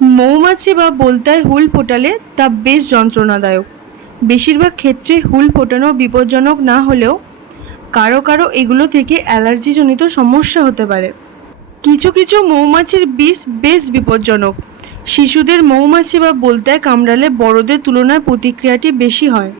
মৌমাছি বা বলতায় হুল ফোটালে তা বেশ যন্ত্রণাদায়ক। বেশিরভাগ ক্ষেত্রে হুল ফোটানো বিপজ্জনক না হলেও কারও কারও এগুলো থেকে অ্যালার্জিজনিত সমস্যা হতে পারে। কিছু কিছু মৌমাছির বিষ বেশ বিপজ্জনক। শিশুদের মৌমাছি বা বলতায় কামড়ালে বড়দের তুলনায় প্রতিক্রিয়াটি বেশি হয়।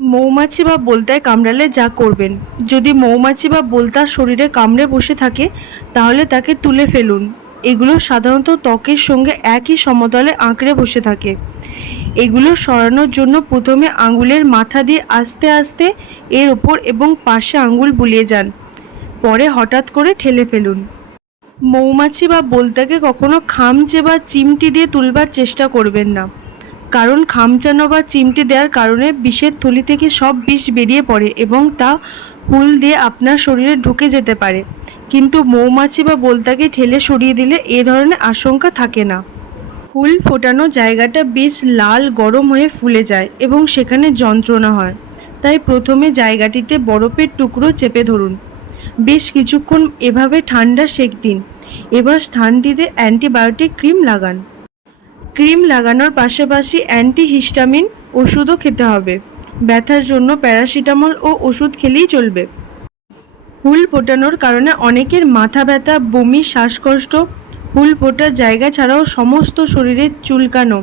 মৌমাছি বা বলতায় কামড়ালে যা করবেন, যদি মৌমাছি বা বলতা শরীরে কামড়ে বসে থাকে, তাহলে তাকে তুলে ফেলুন। এগুলো সাধারণত ত্বকের সঙ্গে একই সমতলে আঁকড়ে বসে থাকে। এগুলো সরানোর জন্য প্রথমে আঙুলের মাথা দিয়ে আস্তে আস্তে এর ওপর এবং পাশে আঙুল বুলিয়ে যান। পরে হঠাৎ করে ঠেলে ফেলুন। মৌমাছি বা বলতাকে কখনো খামচে বা চিমটি দিয়ে তুলবার চেষ্টা করবেন না। কারণ খামচানো বা চিমটি দেওয়ার কারণে বিষের থলি থেকে সব বিষ বেরিয়ে পড়ে এবং তা হুল দিয়ে আপনার শরীরে ঢুকে যেতে পারে। কিন্তু মৌমাছি বা বোলতাকে ঠেলে সরিয়ে দিলে এ ধরনের আশঙ্কা থাকে না। হুল ফোটানো জায়গাটা বেশ লাল, গরম হয়ে ফুলে যায় এবং সেখানে যন্ত্রণা হয়। তাই প্রথমে জায়গাটিতে বরফের টুকরো চেপে ধরুন। বেশ কিছুক্ষণ এভাবে ঠান্ডা সেক দিন। এবার স্থানটিতে অ্যান্টিবায়োটিক ক্রিম লাগান। ক্রিম লাগানোর পাশাপাশি অ্যান্টিহিস্টামিন ওষুধও খেতে হবে। ব্যথার জন্য প্যারাসিটামল ও ওষুধ খেলেই চলবে। হুল ফোটানোর কারণে অনেকের মাথা ব্যথা, বমি, শ্বাসকষ্ট। হুল ফোটার জায়গা ছাড়াও সমস্ত শরীরে চুলকানো,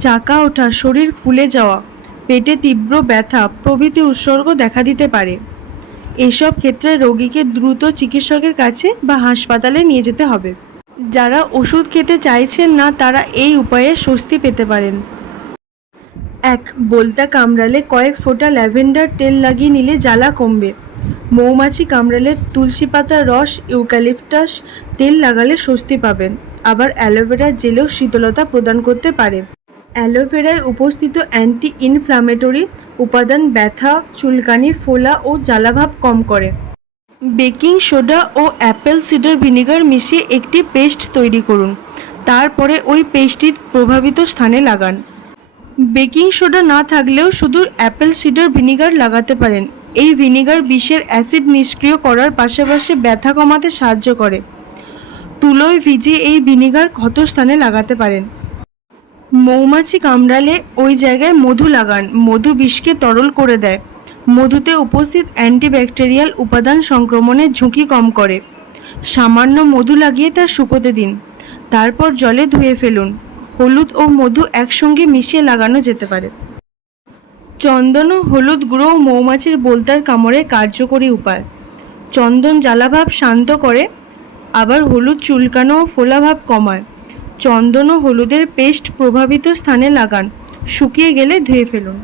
চাকা ওঠা, শরীর ফুলে যাওয়া, পেটে তীব্র ব্যথা, প্রভৃতি উৎসর্গ দেখা দিতে পারে। এসব ক্ষেত্রে রোগীকে দ্রুত চিকিৎসকের কাছে বা হাসপাতালে নিয়ে যেতে হবে। যারা ওষুধ খেতে চাইছেন না, তারা এই উপায়ে স্বস্তি পেতে পারেন। এক, বলতা কামড়ালে কয়েক ফোঁটা ল্যাভেন্ডার তেল লাগিয়ে নিলে জ্বালা কমবে। মৌমাছি কামড়ালে তুলসী পাতার রস, ইউক্যালিপটাস, তেল লাগালে স্বস্তি পাবেন। আবার অ্যালোভেরা জেলেও শীতলতা প্রদান করতে পারে। অ্যালোভেরায় উপস্থিত অ্যান্টি ইনফ্লামেটরি উপাদান ব্যথা, চুলকানি, ফোলা ও জ্বালাভাব কম করে। বেকিং সোডা ও অ্যাপেল সিডার ভিনেগার মিশিয়ে একটি পেস্ট তৈরি করুন। তারপরে ওই পেস্টটি প্রভাবিত স্থানে লাগান। বেকিং সোডা না থাকলেও শুধু অ্যাপেল সিডার ভিনিগার লাগাতে পারেন। এই ভিনিগার বিষের অ্যাসিড নিষ্ক্রিয় করার পাশাপাশি ব্যথা কমাতে সাহায্য করে। তুলোয় ভিজিয়ে এই ভিনিগার ক্ষতস্থানে লাগাতে পারেন। মৌমাছি কামড়ালে ওই জায়গায় মধু লাগান। মধু বিষকে তরল করে দেয়। মধুতে উপস্থিত অ্যান্টিব্যাকটেরিয়াল উপাদান সংক্রমণের ঝুঁকি কম করে। সামান্য মধু লাগিয়ে তা শুকোতে দিন। তারপর জলে ধুয়ে ফেলুন। হলুদ ও মধু একসঙ্গে মিশিয়ে লাগানো যেতে পারে। চন্দন ও হলুদ গুঁড়ো মৌমাছির বোলতার কামড়ে কার্যকরী উপায়। চন্দন জ্বালাভাব শান্ত করে, আবার হলুদ চুলকানো ও ফোলাভাব কমায়। চন্দন ও হলুদের পেস্ট প্রভাবিত স্থানে লাগান, শুকিয়ে গেলে ধুয়ে ফেলুন।